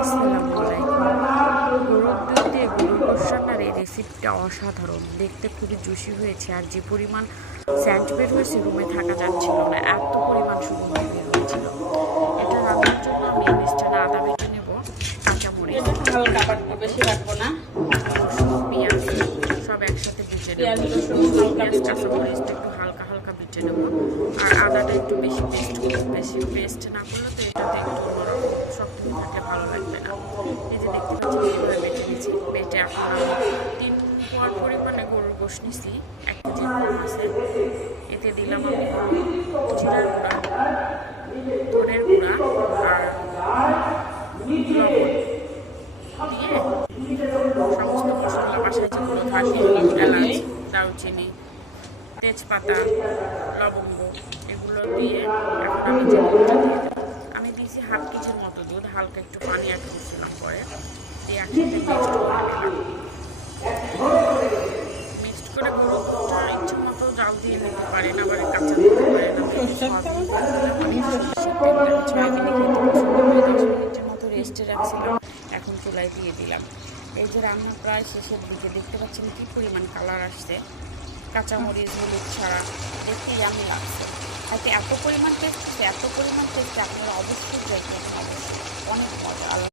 আসসালামু আলাইকুম। গরুর দুধ দিয়ে গরুর গোশত রান্নার এই রেসিপিটা অসাধারণ, দেখতে খুবই জুসি হয়েছে। আর যে পরিমাণ স্যান্ড বের হয়েছে, রুমে থাকা যাচ্ছিল না, এত পরিমাণ শুধু বের হয়েছিল। এটা রান্নার জন্য আমি এই মিষ্টানে আদা বেটে নেব, কাঁচামরিচ, হালকা বাটবো, বেশি বাটবো না। রসুন, পেঁয়াজ সব একসাথে বেটে নেব। পেঁয়াজ কাঁচামরিচটা একটু হালকা হালকা বেটে নেব। আর আদাটা একটু বেশি পেস্ট করব, বেশি পেস্ট না করলে তো এটাতে একটু অন্যরকম শক্ত হয়ে থাকলে ভালো লাগবে না। এই যে দেখতে পাচ্ছি কীভাবে বেটে নিয়েছি। বেটে এখন আমি 3 পোয়ার পরিমাণে গরুর গোশত নিয়েছি, 1 কেজির কম আছে। এতে দিলাম আমি জিরার গুঁড়া, ধনের গুঁড়া আর লবণ দিয়ে সমস্ত মশলা বাসায় যেগুলো থাকে, এলাচ, দারুচিনি, তেজপাতা, লবঙ্গ, এগুলো দিয়ে এখন আমি যে দুধটা দিয়ে দেবো। আমি দিয়েছি 1/2 কেজির মতো দুধ, হালকা একটু পানি অ্যাড করছিলাম পরে, দিয়ে একসাথে মিক্সড করে নিলাম। মিক্সড করে গরুর দুধটা ইচ্ছে মতো জাল দিয়ে নিতে পারেন, আবার কাঁচা দিতে পারেন। আমি 6 মিনিটের পছন্দ করে 10 মিনিটের মতো রেস্টে রাখছিলাম, এখন চুলায় দিয়ে দিলাম। এই যে রান্না প্রায় শেষের দিকে, দেখতে পাচ্ছেন কি পরিমাণ কালার আসছে, কাঁচামরিচ হলুদ ছাড়া, দেখতে ইয়ামি লাগছে। এতে এত পরিমাণ টেস্ট আছে, এত পরিমাণ টেস্ট, আপনারা অবশ্যই ট্রাই করবেন, অবশ্যই অনেক মজা।